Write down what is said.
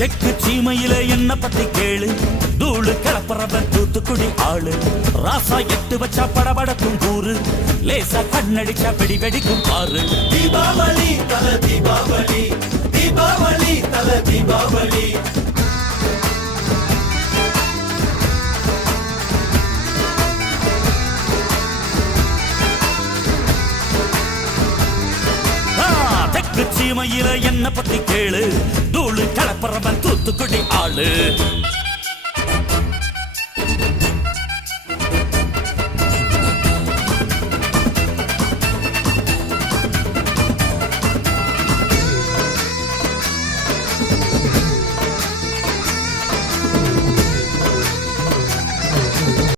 தெற்கு சீமையில என்ன பத்தி கேளு, தூளு கிளப்புறவன் தூத்துக்குடி ஆளு. ராசா எட்டு வச்சா படபடக்கும் கூறு, லேசா கண்ணடிச்சா வெடி வெடிக்கும் பாரு. தீபாவளி தல தீபாவளி, தீபாவளி தல தீபாவளி. தெற்கு சீமையில என்ன பத்தி கேளு, தூளு கிளப்புறவன் தூத்துக்குடி ஆளு.